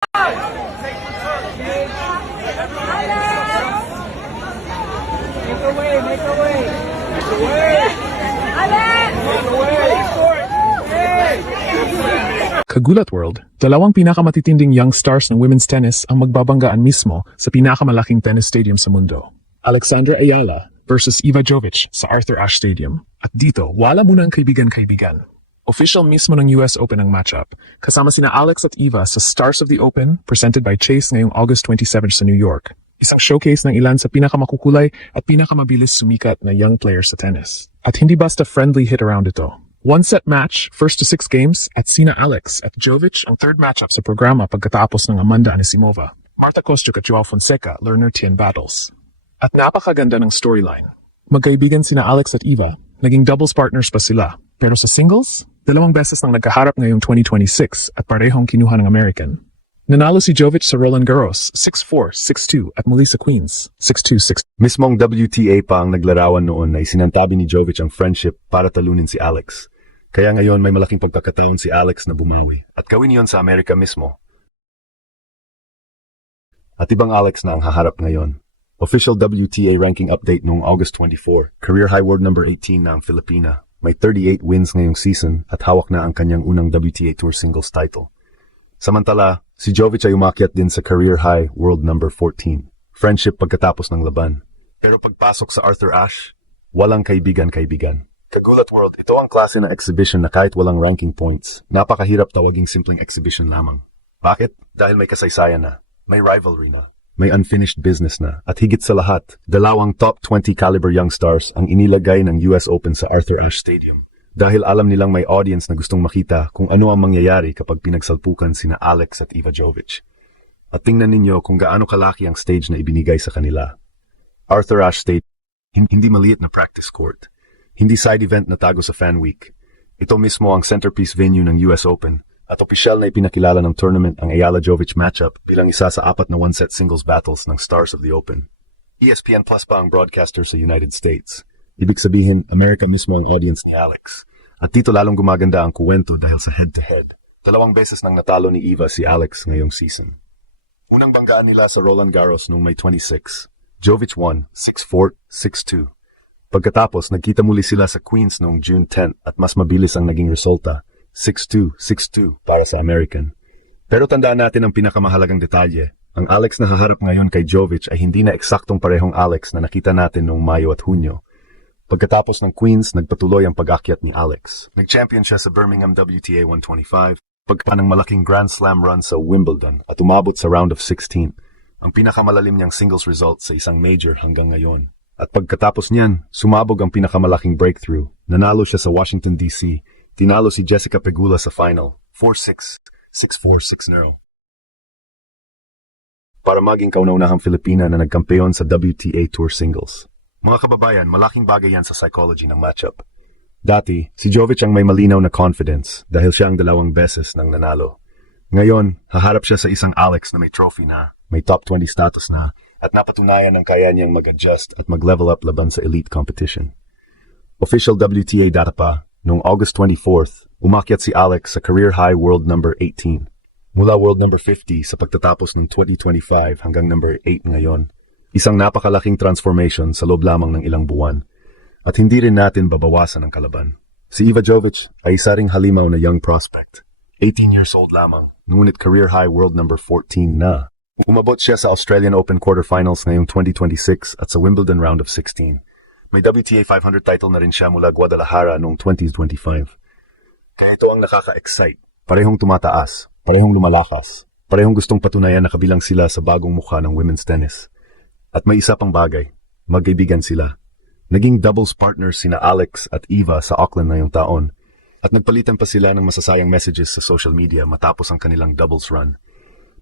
Make a way, make a way. Make a way. Make a way. Kagulat World, dalawang pinakamatitinding young stars ng women's tennis ang magbabanggaan mismo sa pinakamalaking tennis stadium sa mundo. Alexandra Ayala versus Eva Jovic sa Arthur Ashe Stadium. At dito, wala muna ang kaibigan-kaibigan. Official mismo ng US Open ang matchup, kasama sina Alex at Eva sa Stars of the Open, presented by Chase ngayong August 27 sa New York. Isang showcase ng ilan sa pinakamakukulay at pinakamabilis sumikat na young players sa tennis. At hindi basta friendly hit around ito. One-set match, first to 6 games, at sina Alex at Jovic ang third matchup sa programa pagkatapos ng Amanda Anisimova, Marta Kostyuk at Joao Fonseca, Lerner Tien battles. At napakaganda ng storyline. Magkaibigan sina Alex at Eva, naging doubles partners pa sila. Pero sa singles, dalawang beses nang nagkaharap ngayong 2026 at parehong kinuha ng American. Nanalo si Jovic sa Roland Garros, 6-4, 6-2 at muli sa Queens, 6-2, 6. Mismong WTA pa ang naglarawan noon na isinantabi ni Jovic ang friendship para talunin si Alex. Kaya ngayon may malaking pagkakataon si Alex na bumawi. At gawin yon sa Amerika mismo. At ibang Alex na ang haharap ngayon. Official WTA ranking update noong August 24. Career high world number 18 na ang Filipina. May 38 wins ngayong season at hawak na ang kanyang unang WTA Tour singles title. Samantala, si Jovic ay umakyat din sa career high world number 14. Friendship pagkatapos ng laban. Pero pagpasok sa Arthur Ashe, walang kaibigan-kaibigan. Kagulat World, ito ang klase ng exhibition na kahit walang ranking points, napakahirap tawaging simpleng exhibition lamang. Bakit? Dahil may kasaysayan na, may rivalry na, may unfinished business na, at higit sa lahat, dalawang top 20 caliber young stars ang inilagay ng US Open sa Arthur Ashe Stadium. Dahil alam nilang may audience na gustong makita kung ano ang mangyayari kapag pinagsalpukan sina Alex at Eva Jovic. At tingnan ninyo kung gaano kalaki ang stage na ibinigay sa kanila. Arthur Ashe Stadium, hindi maliit na practice court. Hindi side event na tago sa Fan Week. Ito mismo ang centerpiece venue ng US Open at opisyal na ipinakilala ng tournament ang Ayala-Jovic matchup bilang isa sa 4 na one-set singles battles ng Stars of the Open. ESPN Plus pa ang broadcaster sa United States. Ibig sabihin, Amerika mismo ang audience ni Alex. At dito lalong gumaganda ang kuwento dahil sa head-to-head. 2 beses nang natalo ni Eva si Alex ngayong season. Unang banggaan nila sa Roland Garros noong May 26. Jovic won 6-4, 6-2. Pagkatapos, nagkita muli sila sa Queens noong June 10 at mas mabilis ang naging resulta, 6-2, 6-2 para sa American. Pero tandaan natin ang pinakamahalagang detalye. Ang Alex na haharap ngayon kay Jovic ay hindi na eksaktong parehong Alex na nakita natin noong Mayo at Hunyo. Pagkatapos ng Queens, nagpatuloy ang pag-akyat ni Alex. Nag-champion siya sa Birmingham WTA 125, pagka ng malaking Grand Slam run sa Wimbledon at umabot sa round of 16, ang pinakamalalim niyang singles result sa isang major hanggang ngayon. At pagkatapos niyan, sumabog ang pinakamalaking breakthrough. Nanalo siya sa Washington, D.C. Tinalo si Jessica Pegula sa final, 4-6, 6-4, 6-0. Para maging kauna-unahang Filipina na nagkampeon sa WTA Tour Singles. Mga kababayan, malaking bagay yan sa psychology ng matchup. Dati, si Jovic ang may malinaw na confidence dahil siya ang 2 beses nang nanalo. Ngayon, haharap siya sa isang Alex na may trophy na, may top 20 status na, at napatunayan ng kaya niyang mag-adjust at mag-level up laban sa elite competition. Official WTA data pa, noong August 24th, umakyat si Alex sa career high world number 18. Mula world number 50 sa pagtatapos ng 2025 hanggang number 8 ngayon. Isang napakalaking transformation sa loob lamang ng ilang buwan. At hindi rin natin babawasan ang kalaban. Si Eva Jovic ay isa ring halimaw na young prospect. 18 years old lamang, ngunit career high world number 14 na. Umabot siya sa Australian Open quarterfinals ngayong 2026 at sa Wimbledon round of 16. May WTA 500 title na rin siya mula Guadalajara noong 2025. Kaya ito ang nakaka-excite. Parehong tumataas, parehong lumalakas, parehong gustong patunayan na kabilang sila sa bagong mukha ng women's tennis. At may isa pang bagay, magkaibigan sila. Naging doubles partners sina Alex at Eva sa Auckland ngayong taon. At nagpalitan pa sila ng masasayang messages sa social media matapos ang kanilang doubles run.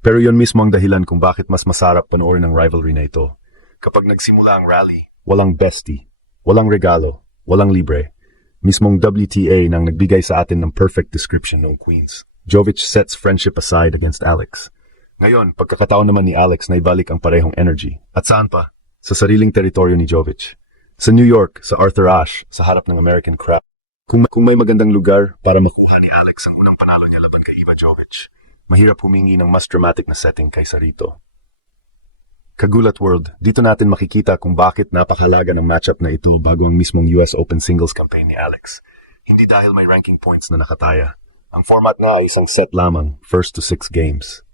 Pero yon mismo ang dahilan kung bakit mas masarap panoorin ang rivalry na ito. Kapag nagsimula ang rally, walang bestie, walang regalo, walang libre. Mismong WTA nang nagbigay sa atin ng perfect description noong Queens. Jovic sets friendship aside against Alex. Ngayon, pagkakataon naman ni Alex na ibalik ang parehong energy. At saan pa? Sa sariling teritoryo ni Jovic. Sa New York, sa Arthur Ashe, sa harap ng American crowd. Kung may magandang lugar para makuha ni Alex ang unang panalo niya laban kay Eva Jovic, Mahirap humingi ng mas dramatic na setting kaysa rito. Kagulat World, dito natin makikita kung bakit napakahalaga ng matchup na ito bago ang mismong US Open singles campaign ni Alex. Hindi dahil may ranking points na nakataya. Ang format nga ay isang set lamang, first to 6 games.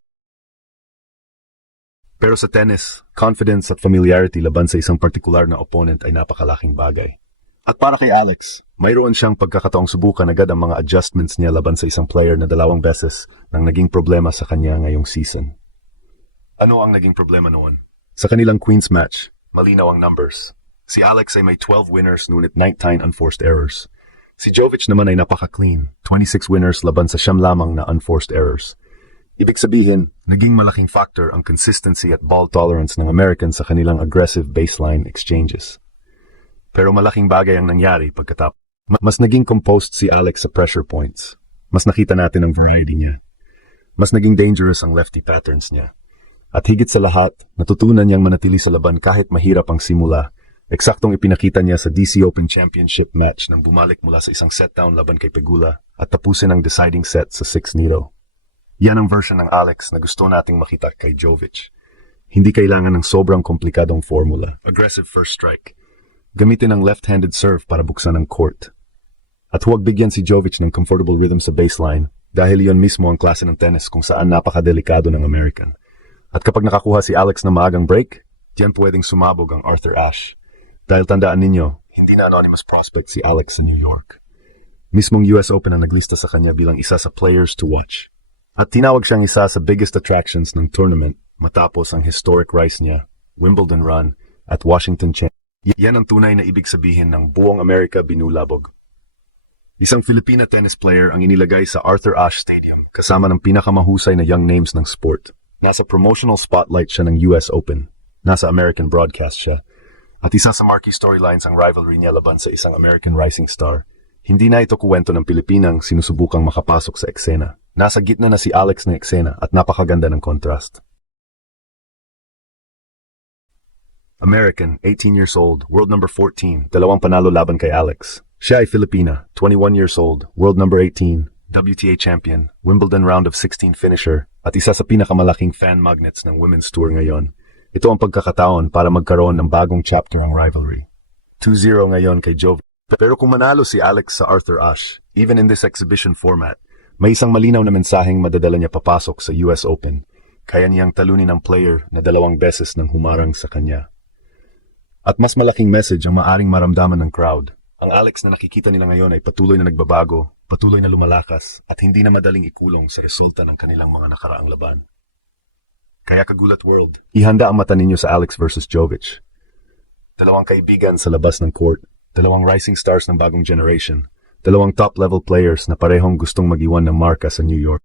Pero sa tennis, confidence at familiarity laban sa isang partikular na opponent ay napakalaking bagay. At para kay Alex, mayroon siyang pagkakataong subukan agad ang mga adjustments niya laban sa isang player na 2 beses nang naging problema sa kanya ngayong season. Ano ang naging problema noon? Sa kanilang Queens match, malinaw ang numbers. Si Alex ay may 12 winners ngunit 19 unforced errors. Si Jovic naman ay napaka-clean, 26 winners laban sa 9 lamang na unforced errors. Ibig sabihin, naging malaking factor ang consistency at ball tolerance ng Americans sa kanilang aggressive baseline exchanges. Pero malaking bagay ang nangyari pagkatapos. Mas naging composed si Alex sa pressure points. Mas nakita natin ang variety niya. Mas naging dangerous ang lefty patterns niya. At higit sa lahat, natutunan niyang manatili sa laban kahit mahirap ang simula. Eksaktong ipinakita niya sa DC Open Championship match nang bumalik mula sa isang set-down laban kay Pegula at tapusin ang deciding set sa 6-0. Yan ang version ng Alex na gusto nating makita kay Jovic. Hindi kailangan ng sobrang komplikadong formula. Aggressive first strike. Gamitin ang left-handed serve para buksan ang court. At huwag bigyan si Jovic ng comfortable rhythm sa baseline dahil iyon mismo ang klase ng tennis kung saan napakadelikado ng American. At kapag nakakuha si Alex ng maagang break, diyan pwedeng sumabog ang Arthur Ashe. Dahil tandaan ninyo, hindi na anonymous prospect si Alex sa New York. Mismong US Open ang naglista sa kanya bilang isa sa players to watch. At tinawag siyang isa sa biggest attractions ng tournament matapos ang historic rise niya, Wimbledon run, at Washington Championship. Yan ang tunay na ibig sabihin ng buong Amerika binulabog. Isang Filipina tennis player ang inilagay sa Arthur Ashe Stadium kasama ng pinakamahusay na young names ng sport. Nasa promotional spotlight siya ng US Open. Nasa American broadcast siya. At isa sa marquee storylines ang rivalry niya laban sa isang American rising star. Hindi na ito kuwento ng Pilipinang sinusubukang makapasok sa eksena. Nasa gitna na si Alex ng eksena at napakaganda ng contrast. American, 18 years old, world number 14, 2 panalo laban kay Alex. Siya ay Filipina, 21 years old, world number 18, WTA champion, Wimbledon round of 16 finisher, at isa sa pinakamalaking fan magnets ng Women's Tour ngayon. Ito ang pagkakataon para magkaroon ng bagong chapter ang rivalry. 2-0 ngayon kay Jovic. Pero kung manalo si Alex sa Arthur Ashe, even in this exhibition format, may isang malinaw na mensaheng madadala niya papasok sa US Open. Kaya niyang talunin ang player na 2 beses nang humarang sa kanya. At mas malaking message ang maaring maramdaman ng crowd. Ang Alex na nakikita nila ngayon ay patuloy na nagbabago, patuloy na lumalakas, at hindi na madaling ikulong sa resulta ng kanilang mga nakaraang laban. Kaya Kagulat World, ihanda ang mata ninyo sa Alex versus Jovic. 2 kaibigan sa labas ng court, 2 rising stars ng bagong generation, 2 top-level players na parehong gustong mag-iwan ng marka sa New York.